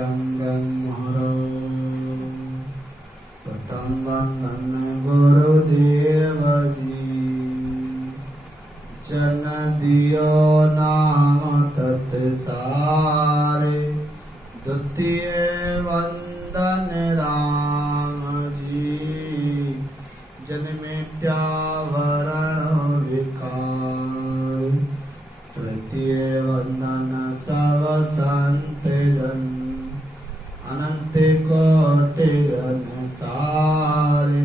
रम रम हरो प्रथम वंदन गुरुदेव जी जन दियो नाम तत्सारे द्वितीय वंदन राम जी जन मिट्या वरण विकार तृतीय वंदन सब संत जन अनंत कोटि सारे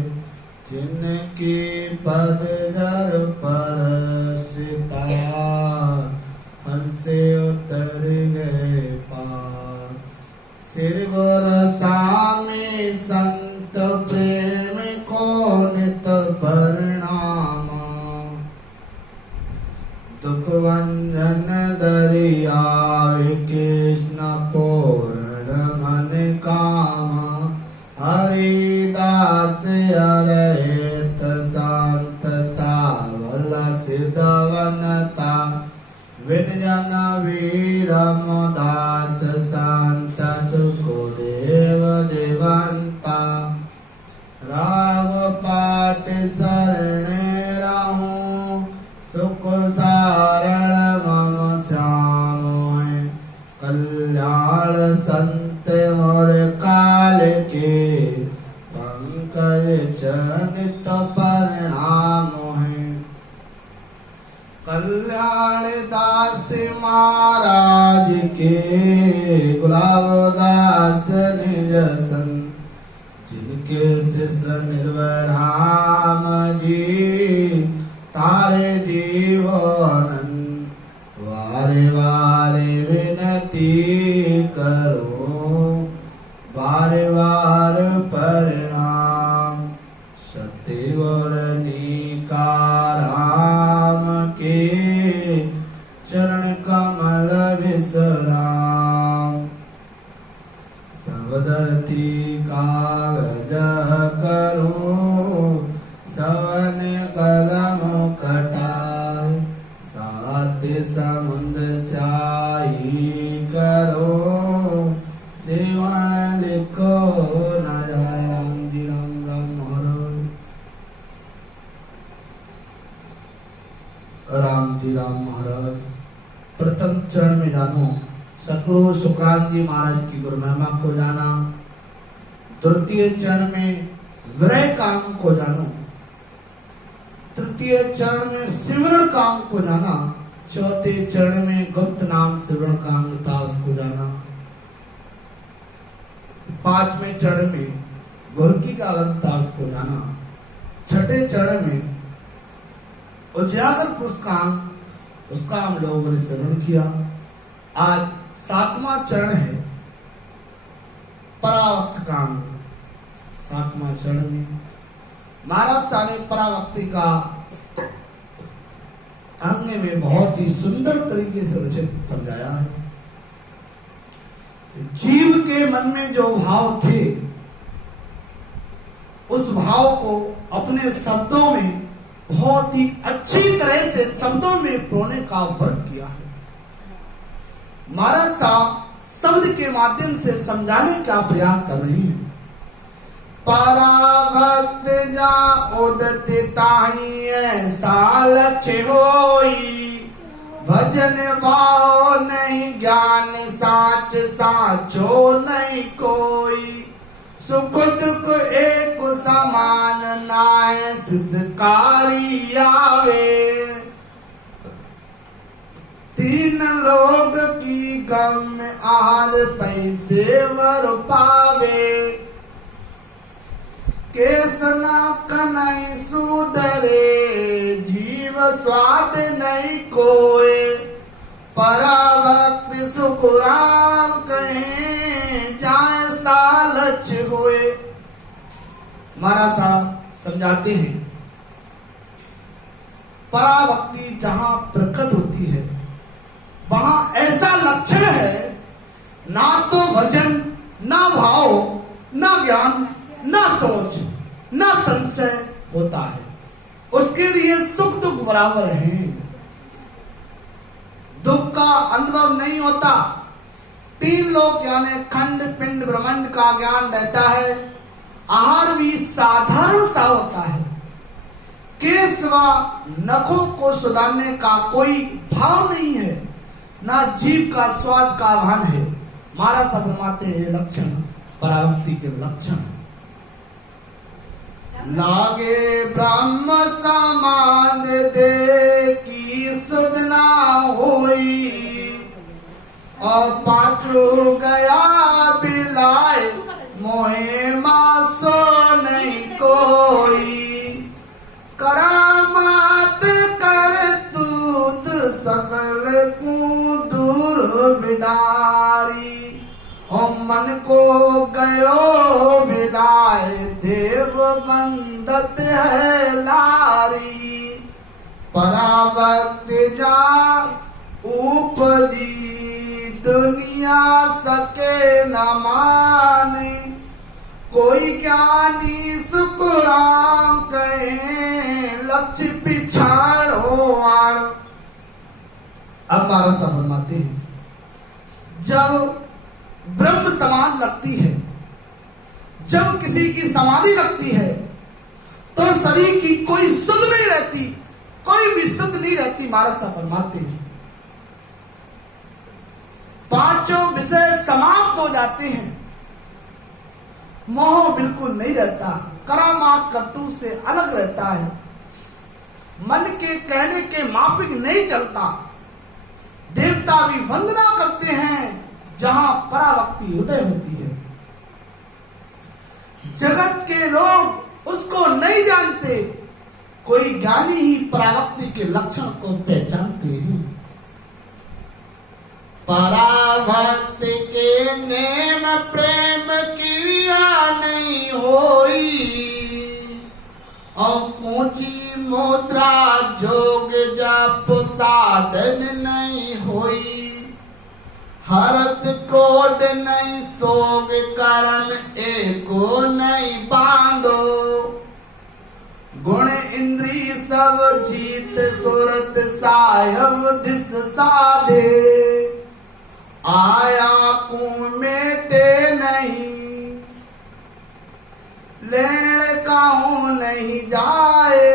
जिनकी पद जर पर सीता हंसे उतर गए पार श्री गोरसामी संत प्रेम को नित परिणाम दुख वंजन दरिया कृष्ण पूर्ण मन काम हरिदास अरहित शांत सावल सिद्धवनता विनजन वीरम दास शांत सुखदेव देवंता राग पाठ शरण रहूं सुख सारण मम श्याम है कल्याण संत मोर काल के पंकज जनित परिणाम है कल्याण दास महाराज के गुलाब दास निज सन जिनके शिष्य निर्वराम जी तारे जीवन वारे वारे विनती करो बारे बार परिणाम सत्य और निकाराम के चरण कमल विश्राम सबदती कागज करूं सवन कलम कटाए साथ समुद्र स्याही करो सेवन लिखो न जाए राम जी राम राम हरो राम जी राम हरो प्रथम चरण में जानो सतगुरु सुखराम जी महाराज की गुरु महिमा को जाना द्वितीय चरण में विरह काम को जानो तृतीय चरण में सिमरण काम को जाना चौथे चरण में गुप्त नाम सिमरण काम था उसको जाना पांचवें चरण में गुरकी का अर्थ था उसको जाना छठे चरण में उजागर पुष्कांग उसका हम लोगों ने श्रवण किया आज सातवां चरण है परावक्त कांग सातवां चरण में महाराज साहब ने परावक्ति का अंग में बहुत ही सुंदर तरीके से रचित समझाया है जीव के मन में जो भाव थे उस भाव को अपने शब्दों में बहुत ही अच्छी तरह से शब्दों में प्रोने का वर्क किया है महाराज साहब शब्द के माध्यम से समझाने का प्रयास कर रही हैं पराभक्त जा उदत ताहि ऐसा लक्ष्य होई भजन भाव नहीं ज्ञान साच साचो नहीं कोई सुख दुख एक समान नाय सिसकारी आवे तीन लोग की गम आर पैसे वर पावे केसना कनई सुधरे जीव स्वाद नहीं कोय पराभक्त सुखराम कहे जाए सालच हुए महाराज साहब समझाते हैं पराभक्ति जहां प्रकट होती है वहां ऐसा लक्षण है ना तो भजन ना भाव ना ज्ञान ना सोच ना संशय होता है उसके लिए सुख दुख बराबर हैं दुख का अनुभव नहीं होता तीन लोग यानी खंड का ज्ञान रहता है। आहार भी साधारण सा होता है। केश व नखों को सुधारने का कोई भाव नहीं है, ना जीभ का स्वाद का भान है। महाराज साहब फरमाते हैं ये लक्षण पराभक्ति के लक्षण। लागे ब्रह्म समान दे की सुध ना होई, और पाछू गया बिलाए मोहे मासो नहीं कोई। करामात कर तूत सकल को दूर बिडारी, और मन को गयो बिलाए देव बंदत है लारी। परावक्त जा उपजी दुनिया सके न माने, कोई ज्ञानी सुख राम कहे लक्ष्य पिछाड़ो आड़। अब महाराज साहब फरमाते हैं जब ब्रह्म समाधि लगती है, जब किसी की समाधि लगती है तो शरीर की कोई सुध नहीं रहती, कोई भी सुध नहीं रहती। महाराज साहब फरमाते हैं पांचों विषय समाप्त हो जाते हैं, मोह बिल्कुल नहीं रहता, करामात करतूत से अलग रहता है, मन के कहने के माफिक नहीं चलता। देवता भी वंदना करते हैं जहां पराभक्ति उदय होती है। जगत के लोग उसको नहीं जानते, कोई ज्ञानी ही पराभक्ति के लक्षण को पहचानते हैं। पराभक्ति के नेम प्रेम क्रिया नहीं होई, और पूंजी मुद्रा जोग जप साधन नहीं होई। हरस क्रोध नहीं सोग कर्म एको नहीं बांधो, गुण इंद्री सब जीत सुरत सायव दिस साधे। आया कुएं ते नहीं लेण काहू नहीं जाए,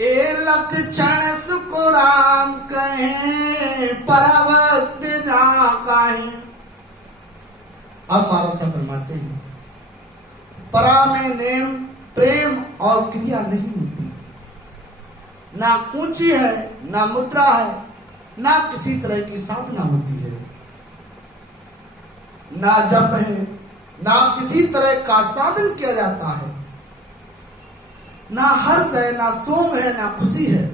ए लक्षण सुख राम कहे पराभक्त जा काहे। अब महाराज साहब फरमाते हैं परा में नेम प्रेम और क्रिया नहीं होती, ना ऊंची है ना मुद्रा है, ना किसी तरह की साधना होती है, ना जप है, ना किसी तरह का साधन किया जाता है, ना हर्ष है, ना सोम है, ना खुशी है,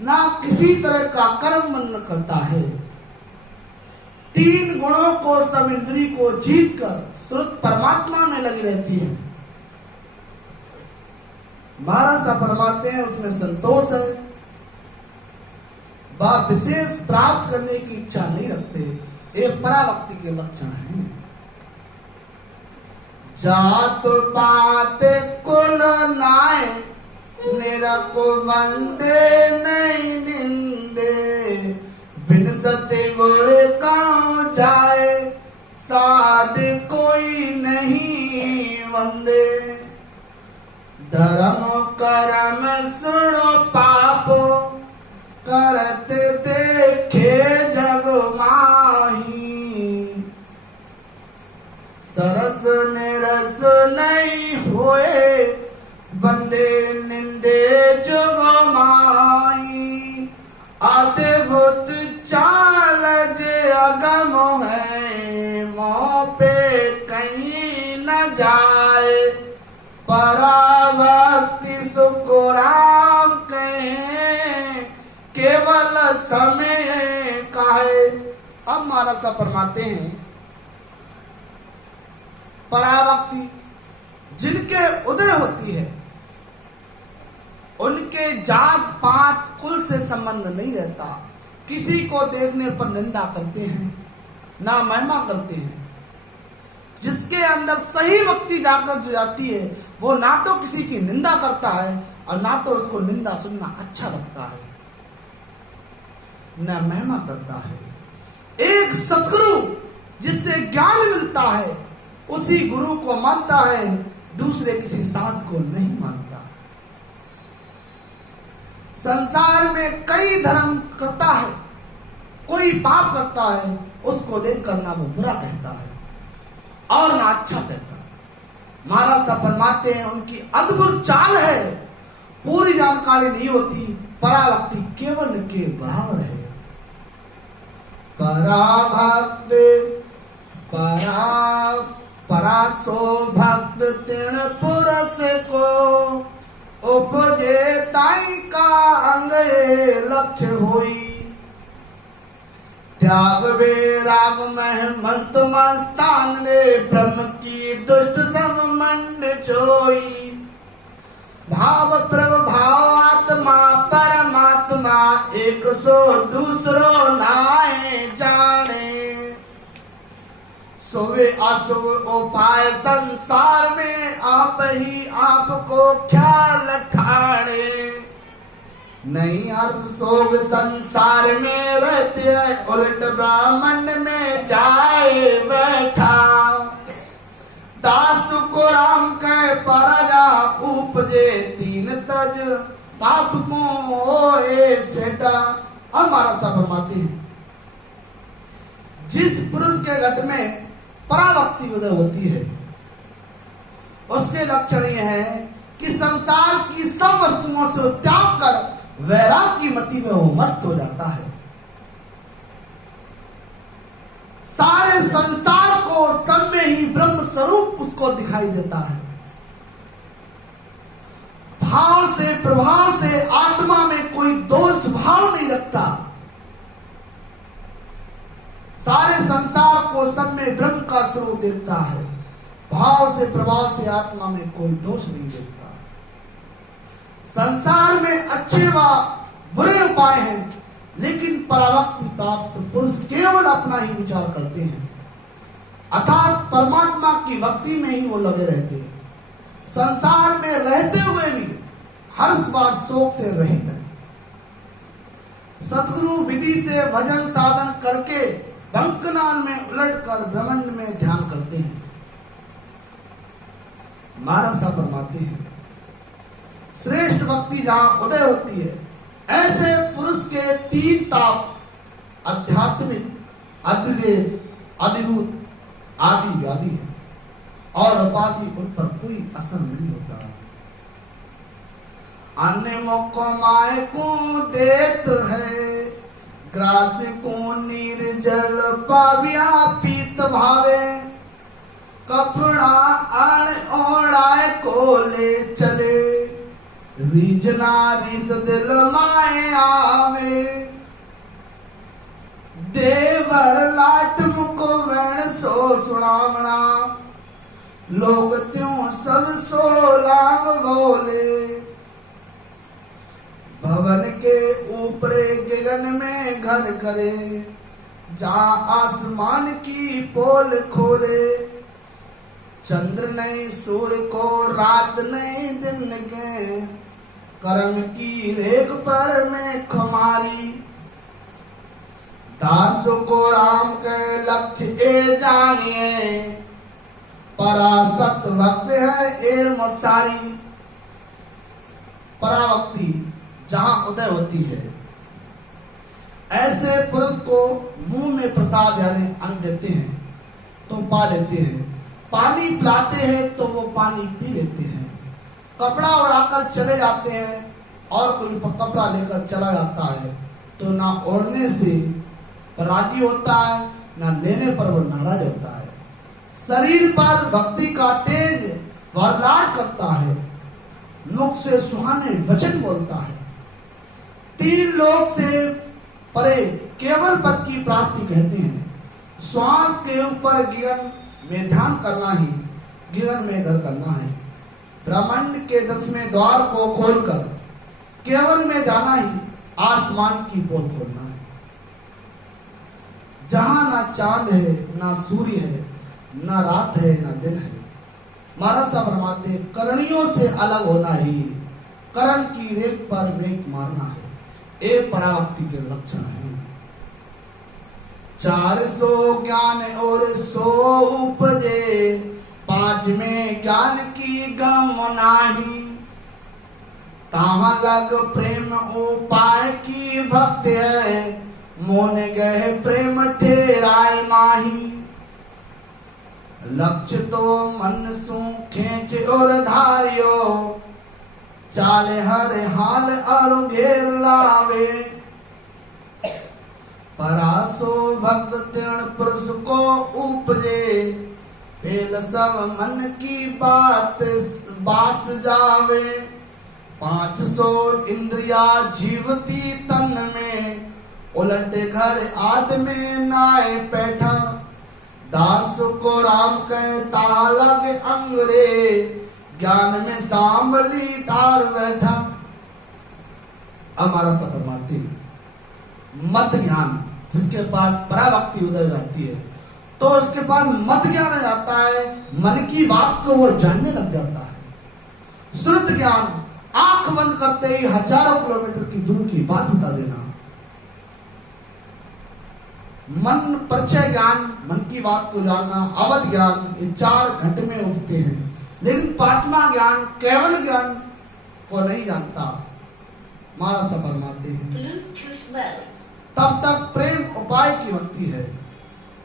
ना किसी तरह का कर्म मन करता है। तीन गुणों को सब इंद्री को जीत कर श्रुत परमात्मा में लगी रहती है। महाराज साहब फरमाते हैं उसमें संतोष है, वह विशेष प्राप्त करने की इच्छा नहीं रखते, ये पराभक्ति के लक्षण हैं। जात पात कुल नाय निरको वंदे नहीं निंदे, बिन सते गुर काऊ जाए साध कोई नहीं वंदे। धर्म कर्म सुनो पापो करत देखे जग माही, सरस निरस नहीं होए बंदे निंदे जग माही। अद्भुत चाल जे अगम है मोह पे कहीं न जाए, पराभक्ति सुख राम कहे केवल समय काहे। अब महाराज साहब फरमाते हैं पराभक्ति जिनके उदय होती है उनके जात पात कुल से संबंध नहीं रहता, किसी को देखने पर निंदा करते हैं ना महिमा करते हैं। जिसके अंदर सही भक्ति जागृत हो जाती है वो ना तो किसी की निंदा करता है और ना तो उसको निंदा सुनना अच्छा लगता है, न महिमा करता है। एक सद्गुरु जिससे ज्ञान मिलता है उसी गुरु को मानता है, दूसरे किसी साध को नहीं मानता। संसार में कई धर्म करता है, कोई पाप करता है, उसको देखकर ना वो बुरा कहता है और ना अच्छा कहता है। महाराज साहब फरमाते हैं उनकी अद्भुत चाल है, पूरी जानकारी नहीं होती, पराभक्ति केवल के बराबर है। पराभक्त परासो भक्त तीर्ण पुरुष को उपजे ताई का अंग लक्ष्य होई। त्याग वैराग महमंत मस्तान ने ब्रह्म की दुष्ट सब मंड जोई। भाव प्रभाव आत्मा परमात्मा एक सो दूसरो नाए जाने। सोवे अशुभ उपाय संसार में आप ही आपको ख्याल ठाणे। नहीं अर्थ सोग संसार में रहते हैं, उलट ब्राह्मण में जाए बैठा। दास को राम कह परजा उपजे तीन तज पाप को होए सेटा। हमारा सब फरमाते हैं जिस पुरुष के घट में पराभक्ति उदय होती है, उसके लक्षण ये है कि संसार की सब वस्तुओं से त्याग कर वैराग की मति में वो मस्त हो जाता है। सारे संसार को सब में ही ब्रह्म स्वरूप उसको दिखाई देता है। भाव से प्रभाव से आत्मा में कोई दोष भाव नहीं रखता। सारे संसार को सब में ब्रह्म का स्वरूप देखता है। भाव से प्रभाव से आत्मा में कोई दोष नहीं देखता। संसार में अच्छे व बुरे उपाय हैं, लेकिन पराभक्ति प्राप्त पुरुष केवल अपना ही विचार करते हैं, अर्थात परमात्मा की भक्ति में ही वो लगे रहते हैं। संसार में रहते हुए भी हर्ष व शोक से रहित है। सतगुरु विधि से भजन साधन करके बंकनाल में उलटकर ब्रह्मांड में ध्यान करते हैं। महाराज साहब फरमाते हैं श्रेष्ठ भक्ति जहां उदय होती है, ऐसे पुरुष के तीन ताप आध्यात्मिक, अधिदेव, अधिभूत, आदि व्याधि है और उपाधि उन पर कोई असर नहीं होता। अन्य मोको माय को देत है, ग्रास को निर्जल पाव्या पीत भावे। कपड़ा अण ओढ़ाए को ले चले, रीजना रिस दिल माए आवे। देवर लाट मुको वैण सो सुनावना, लोग त्यों सब सो लाग बोले। भवन के ऊपरे गगन में घर करे, जहाँ आसमान की पोल खोले। चंद्र नहीं सूर्य को रात नहीं दिन के, कर्म की रेख पर में खुमारी। दास को राम के लक्ष्य ए जानिए, परासक्त भक्त है ए मसारी। पराभक्ति जहां उदय होती है, ऐसे पुरुष को मुंह में प्रसाद यानी अन्न देते हैं तो पा लेते हैं, पानी पिलाते हैं तो वो पानी पी लेते हैं, कपड़ा उड़ाकर चले जाते हैं और कोई कपड़ा लेकर चला जाता है तो ना ओढ़ने से राजी होता है, ना लेने पर वो नाराज होता है। शरीर पर भक्ति का तेज वरलाट करता है, मुख से सुहाने वचन बोलता है। तीन लोक से परे केवल पद की प्राप्ति कहते हैं। श्वास के ऊपर गगन में ध्यान करना ही गगन में घर करना है। ब्रह्मांड के 10वें द्वार को खोलकर केवल में जाना ही आसमान की पोल खोलना है। जहां ना चांद है, ना सूर्य है, ना रात है, ना दिन है। महाराज साहब फरमाते करणियों से अलग होना ही करण की रेख पर मेघ मारना है। ये पराभक्ति के लक्षण है। 400 ज्ञान और 100 उपजे, साँझ में ज्ञान की गम नाही, ताहाँ लग प्रेम उपाय की भक्त है, मोन गए प्रेम ठेराय माही। लक्ष्य तो मन सु खेच और धारियो, चाले हर हाल और घेर लावे। परासो भक्त तृण पुरुष को उपजे, फेल सब मन की बात बास जावे। 500 इंद्रिया जीवती तन में, उलटे घर आदमी नाय बैठा। दास को राम कहता लग अंगरे, ज्ञान में सांभली धार बैठा। हमारा सफर मानते हैं मत ज्ञान, जिसके पास पराभक्ति उदय जाती है तो उसके पास मत ज्ञान आ जाता है, मन की बात को वो जानने लग जाता है। श्रुत ज्ञान आंख बंद करते ही हजारों किलोमीटर की दूर की बात बता देना। मन परिचय ज्ञान, मन की बात को जानना, अवध ज्ञान, ये 4 घंटे में उठते हैं। लेकिन पांचवा ज्ञान केवल ज्ञान को नहीं जानता। मारा सफर मानते हैं तब तक प्रेम उपाय की बनती है।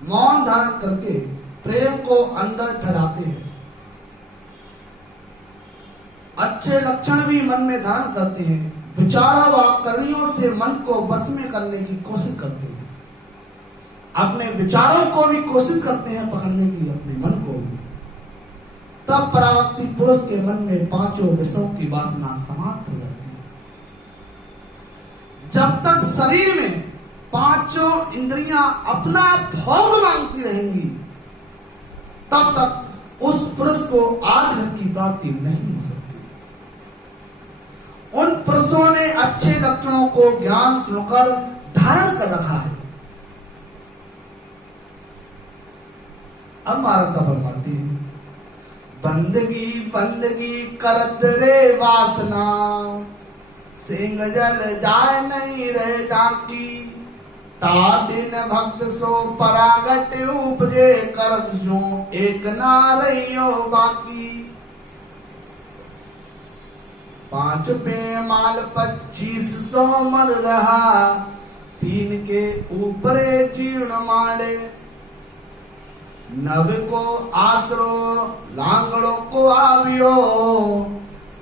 मौन धारण करके प्रेम को अंदर ठहराते हैं। अच्छे लक्षण भी मन में धारण करते हैं। विचारों व कर्मियों से मन को बस में करने की कोशिश करते हैं। अपने विचारों को भी कोशिश करते हैं पकड़ने की, अपने मन को भी। तब पराभक्ति पुरुष के मन में 5 विषयों की वासना समाप्त हो जाती है। जब तक शरीर में 5 इंद्रियां अपना भोग मांगती रहेंगी, तब तक उस पुरुष को आठ घर की प्राप्ति नहीं हो सकती। उन पुरुषों ने अच्छे लक्षणों को ज्ञान सुनकर धारण कर रखा है। अब हमारा सफल मानती है, बंदगी बंदगी करत रे वासना, सिंह जल जाए नहीं रहे जाकी। ता दिन भक्त सो परागट उपजे, कर्म सो एक ना रहियो बाकी। 5 पे माल 2500 मर रहा, 3 के ऊपरे जीर्ण माड़े। नव को आसरो लांगड़ों को आवियो,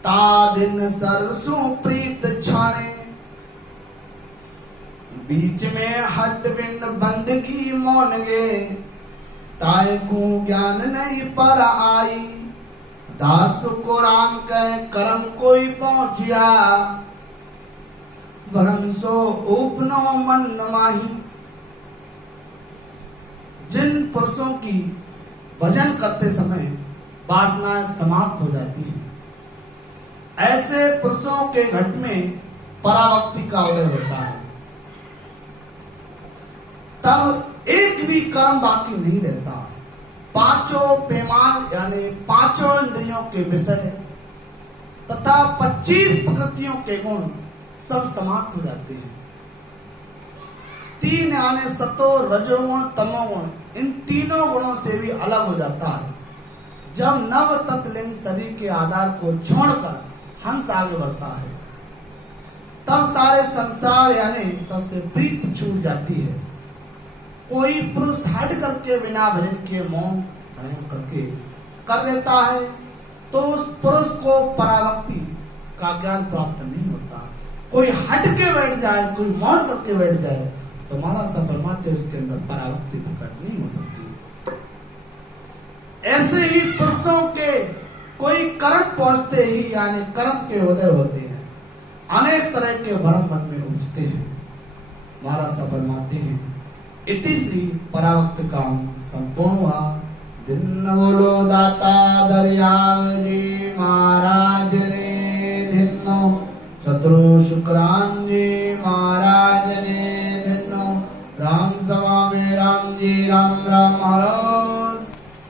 ता दिन सरसों प्रीत छाने। बीच में हट बिन बंदगी मौन गे, ताय को ज्ञान नहीं पर आई। दास को राम कह कर्म कोई पहुंचिया, भरम सो उपनो मन माही। जिन पुरुषों की भजन करते समय वासनाएं समाप्त हो जाती हैं, ऐसे पुरुषों के घट में पराभक्ति का उदय होता है। तब एक भी कर्म बाकी नहीं रहता। 5 पैमान यानी 5 इंद्रियों के विषय तथा 25 प्रकृतियों के गुण सब समाप्त हो जाते हैं। 3 यानी सतो रजोगुण तमोगुण, इन तीनों गुणों से भी अलग हो जाता है। जब नव तत्लिंग शरीर के आधार को छोड़कर हंस आगे बढ़ता है, तब सारे संसार यानी सबसे प्रीत छूट जाती है। कोई पुरुष हट करके बिना भजन के मौन धारण करके कर देता है, तो उस पुरुष को पराभक्ति का ज्ञान प्राप्त नहीं होता। कोई हट के बैठ जाए, कोई मौन करके बैठ जाए, तो मारा सफल माते उसके अंदर पराभक्ति प्रकट नहीं हो सकती। ऐसे ही पुरुषों के कोई कर्म पहुंचते ही यानी कर्म के उदय होते हैं, अनेक तरह के भ्रम मन में उठते हैं। मारा सफल माते हैं, इति श्री पराभक्त काम संपूर्ण हुआ। दिन बोलो दाता दरिया जी मा